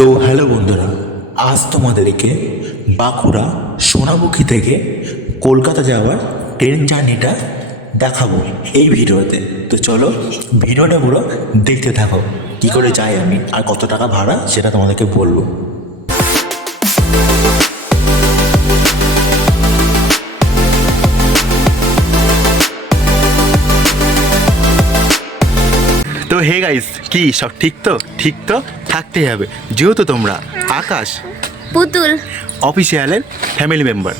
তো হ্যালো বন্ধুরা, আজ তোমাদেরকে বাঁকুড়া সোনামুখী থেকে কলকাতা যাওয়ার ট্রেন জার্নিটা দেখাবো এই ভিডিওতে। তো চলো ভিডিওটা পুরো দেখতে থাকো, কি করে যাই আমি আর কত টাকা ভাড়া সেটা তোমাদেরকে বলব। হে গাইস কি সব ঠিক তো? ঠিক তো? থাকতেই হবে যেহেতু তোমরা আকাশ পুতুল। অফিসিয়ালের ফ্যামিলি মেম্বার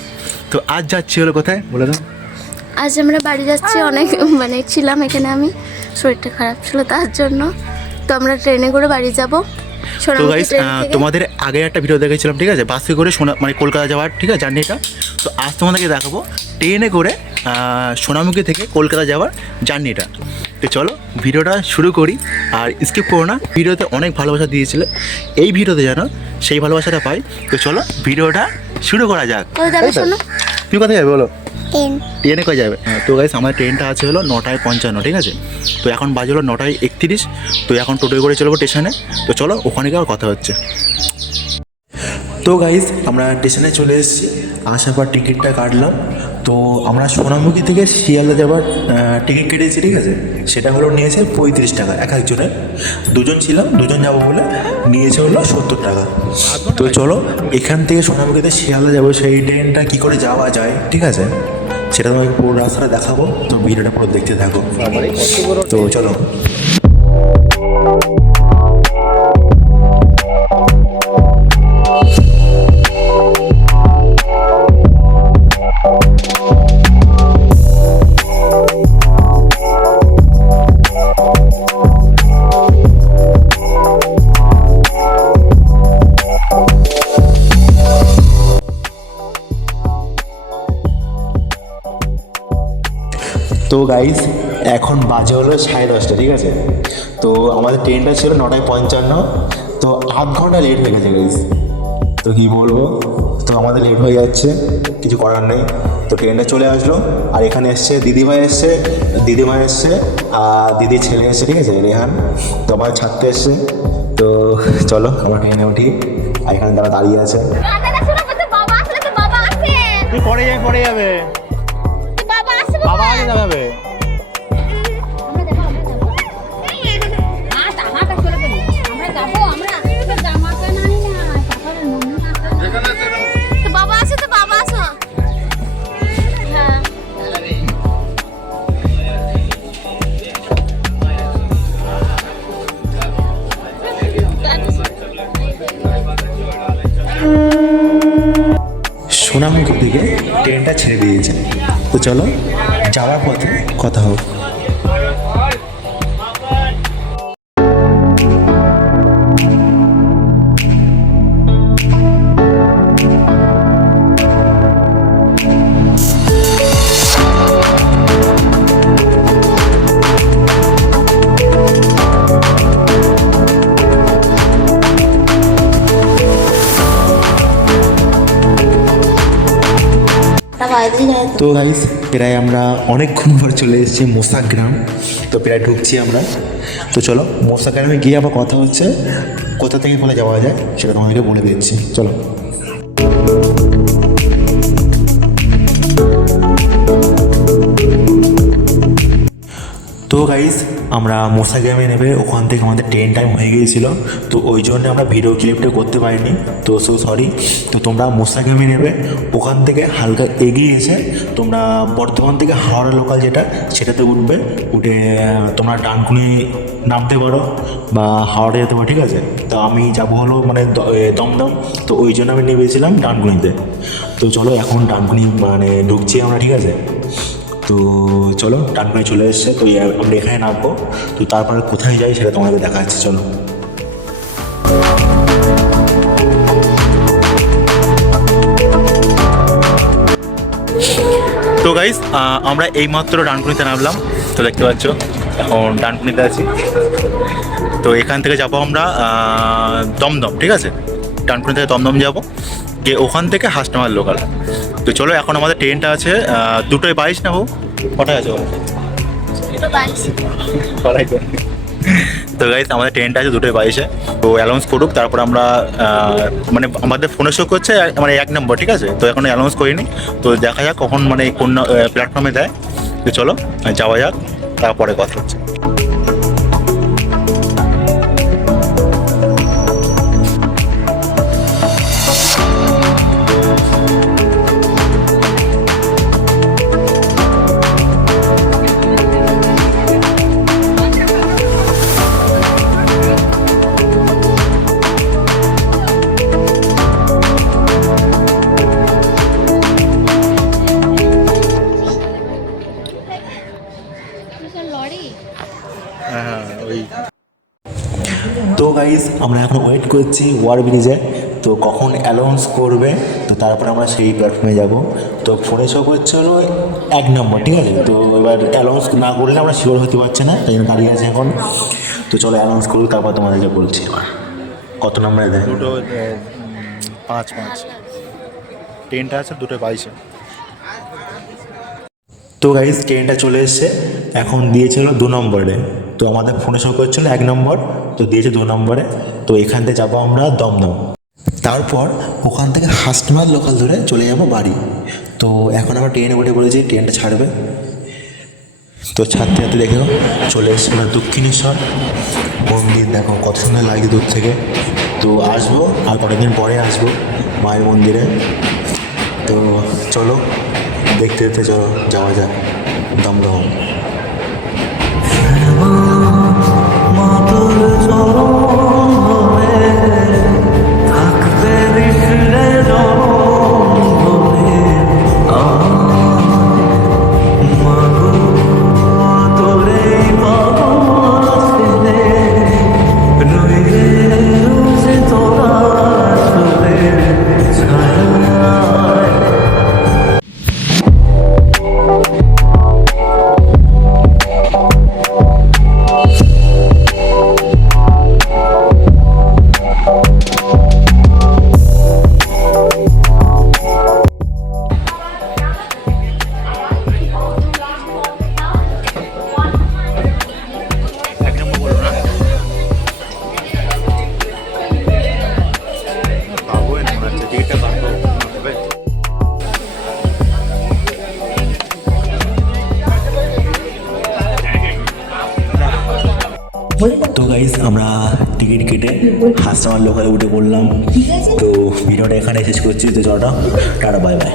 তো আজ যাচ্ছি হলো কোথায়? বলে দাও। আজ আমরা বাড়ি যাচ্ছি অনেক মানে ছিলাম এখানে আমি শরীরটা খারাপ ছিল তার জন্য। তো আমরা ট্রেনে করে বাড়ি যাব তো গাইস তোমাদের আগে একটা ভিডিও দেখেছিলাম ঠিক আছে? বাসে করে সোনা মানে কলকাতা যাওয়ার ঠিক আছে জার্নিটা তো আজ তোমাদেরকে দেখাবো ট্রেনে করে সোনামুখী থেকে কলকাতা যাওয়ার জার্নিটা। তো চলো ভিডিওটা শুরু করি আর স্কিপ করো না। ভিডিওতে অনেক ভালোবাসা দিয়েছিলে এই ভিডিওতে যেন সেই ভালোবাসাটা পাই। তো চলো ভিডিওটা শুরু করা যাক। তাই তুমি কোথায় যাবে বলো? ট্রেনে কয় যাবে? হ্যাঁ, তো গাইস আমার ট্রেনটা আছে হলো নটায় পঞ্চান্ন ঠিক আছে? তো এখন বাজে হলো নটায় একত্রিশ তো এখন টোটোয় করে চলবো স্টেশনে তো চলো ওখানে গিয়ে কথা হচ্ছে। তো গাইস আমরা স্টেশনে চলে এসেছি। আসার পর টিকিটটা কাটলাম। তো আমরা সোনামুখী থেকে শিয়ালদা যাওয়ার টিকিট কেটেছি, ঠিক আছে? সেটা হলো নিয়েছে পঁয়ত্রিশ টাকা, এক একজনের। দুজন ছিলাম, দুজন যাব বলে নিয়েছে হলো সত্তর টাকা। তো চলো, এখান থেকে সোনামুখীতে শিয়ালদা যাব, সেই ট্রেনটা কী করে যাওয়া যায়, ঠিক আছে? সেটা তোমাকে পুরো রাস্তাটা দেখাবো, তো ভিডিওটা পুরো দেখতে থাকো। তো চলো। তো গাইস এখন বাজে হলো সাড়ে দশটা ঠিক আছে? তো আমাদের ট্রেনটা ছিল নটায় পঞ্চান্ন তো আধ ঘণ্টা লেট হয়ে গেছে গাইস তো কী বলব? তো আমাদের লেট হয়ে যাচ্ছে কিছু করার নেই। তো ট্রেনটা চলে আসলো আর এখানে এসছে দিদিভাই এসছে দিদিভাই এসছে আর দিদির ছেলে এসছে ঠিক আছে রেহান। তো আমার ছাড়তে এসছে। তো চলো আমার ট্রেনে উঠি আর এখানে তারা দাঁড়িয়ে আছে। দাদা শোনো বলতে বাবা আসলে তো বাবা আছে তুই পরে যাবে পরে যাবে। আগে যাবে। আমরা যাব আমরা যাব না টাকাটা করে দেবো আমরা যাব আমরা তো জামা কেনা নি না তারপরে নমুনা তো বাবা আছে তো বাবা আসো হ্যাঁ সোনামুখী থেকে ট্রেনটা ছেড়ে দিয়েছে। তো চলো যাওয়ার পথে কথা হোক। তা বাইরে যায় তো তো গাইস প্রায় আমরা অনেকক্ষণ পর চলে এসেছি মোসাগ্রাম তো প্রায় ঢুকছি আমরা। তো চলো মোসাগ্রামে গিয়ে আবার কথা হচ্ছে। কোথা থেকে বলে যাওয়া যায়, সেটা তোমাদেরকে বলে দিচ্ছি। চলো। তো গাইস আমরা মোসাগ্রামে নেবে ওখান থেকে আমাদের ট্রেন টাইম হয়ে গিয়েছিল। তো ওই জন্য আমরা ভিডিও ক্লিপটা করতে পারিনি। তো সো সরি তো তোমরা মোসা মোসাগ্রামে নেবে ওখান থেকে হালকা এগিয়ে এসে তোমরা বর্ধমান থেকে হাওড়া লোকাল যেটা, সেটাতে উঠবে। উঠে তোমরা ডানকুনি নামতে পারো বা হাওড়া যেতে পারো, ঠিক আছে? তো আমি যাব হলো মানে দমদম। তো ওই জন্য আমি নেমেছিলাম ডানকুনিতে। তো চলো এখন ডানকুনি মানে ঢুকছি আমরা, ঠিক আছে? তো চলো ডানকুনি চলে এসছে, তো আমরা এখানে নামবো। তো তারপরে কোথায় যাই সেটা তোমাদের দেখা যাচ্ছে চলো। তো গাইস আমরা এইমাত্র ডানকুনিতে নামলাম, তো দেখতে পাচ্ছ, এখন ডানকুনিতে আছি। তো এখান থেকে যাব আমরা দমদম, ঠিক আছে? ডানকুনি থেকে দমদম যাব, গিয়ে ওখান থেকে হাসনামার লোকাল তো চলো এখন আমাদের ট্রেনটা আছে দুটোই বাইশ না বউ কটায় আছে? তো গাইজ আমাদের ট্রেনটা আছে দুটোই বাইশে। তো অ্যালাউন্স করুক তারপর আমরা মানে আমাদের ফোনে শো করছে মানে এক নম্বর ঠিক আছে? তো এখন অ্যালাউন্স করিনি। তো দেখা যাক কখন মানে কোন প্ল্যাটফর্মে দেয়। তো চলো যাওয়া যাক তারপরে কথা হচ্ছে। তো গাইজ আমরা এখন ওয়েট করছি ওয়ার ব্রিজে তো কখন অ্যানাউন্স করবে, তো তারপরে আমরা সেই প্ল্যাটফর্মে যাব। তো ফোনে শো করছে হলো এক নম্বর ঠিক আছে? তো এবার অ্যানাউন্স না করলে আমরা শিওর হতে পারছি না, তাই জন্য দাঁড়িয়ে আছে এখন। তো চলো অ্যানাউন্স করুক তারপর তোমাদেরকে বলছি এবার। কত নম্বরে দেয়? দুটো পাঁচ পাঁচ। ট্রেনটা আছে, দুটো বাইশে। তো গাইজ ট্রেনটা চলে এসছে। এখন দিয়েছিল দু নম্বরে। তো আমাদের ফোনে শো করছিল এক নম্বর, তো দিয়েছে দু নম্বরে। তো এখান থেকে যাব আমরা দমদম। তারপর ওখান থেকে হাসনাবাদ লোকাল ধরে চলে যাব বাড়ি। তো এখন আমরা ট্রেনে উঠে পড়েছি ট্রেনটা ছাড়বে। তো ছাড়তে ছাড়তে দেখো চলে এসছে দক্ষিণেশ্বর। মন্দির দেখো, কত সুন্দর লাগে দূর থেকে। তো আসব, আর কয়েকদিন পরে আসব মায়ের মন্দিরে। তো চলো। দেখতে দেখতে চলো যাওয়া যাক দমদম। তো গাইস আমরা টিকিট কেটে হাসনার লোকালে উঠে পড়লাম। তো ভিডিওটা এখানে শেষ করছি। তো চলটা টাটা বাই বাই